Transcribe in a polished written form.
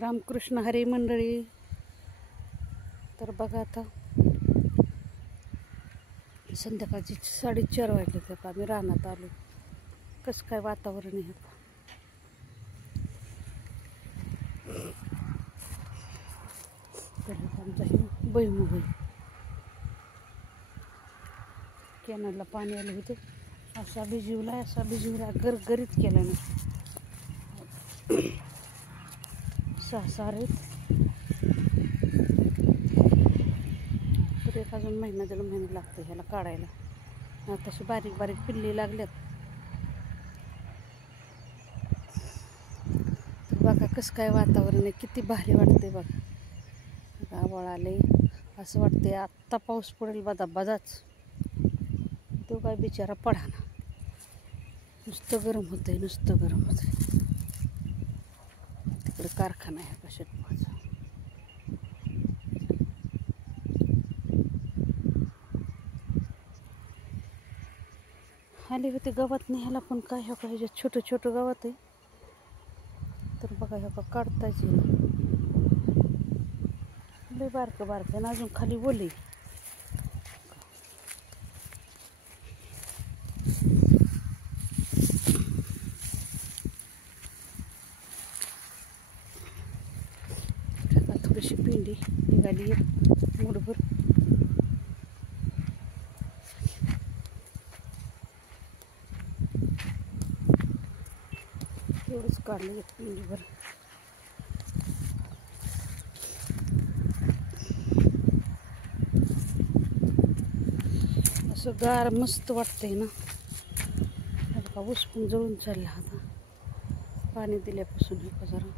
रामकृष्ण हरी मंडळी. तर बघा आता संध्याकाळची 4:30 वाजले तर आम्ही रानात आलो. कसं काय वातावरण आहे आता. आमचा हे भुईमूग आहे. कॅनलला पाणी आलं होतं. असा भिजवला गरगरीत केला ना. 6 सारे तर एक अजून महिना लागतो ह्याला काढायला. तशी बारीक बारीक पिल्ली लागल्यात. बघा कसं काय वातावरण आहे. किती भारी वाटते बघा. आभाळ आले असं वाटते आत्ता पाऊस पडेल बदाच. तो काय बिचारा पडा ना. नुसतं गरम होतंय. तिकडे कारखाना आहे का शेतमाचा. आले होते गवत न्यायला पण काय हो का ह्याच्यात छोटं गवत आहे. तर बघा ह्या का काढताच येईल. लय बारकं ना अजून खाली ओले. थोडीशी पिंडी निघाली मुठभर. एवढंच काढलं एक पिंडीभर. असं गार मस्त वाटतंय ना. आता ऊस पण जळून चालला आता पाणी दिल्यापासून. हे जरा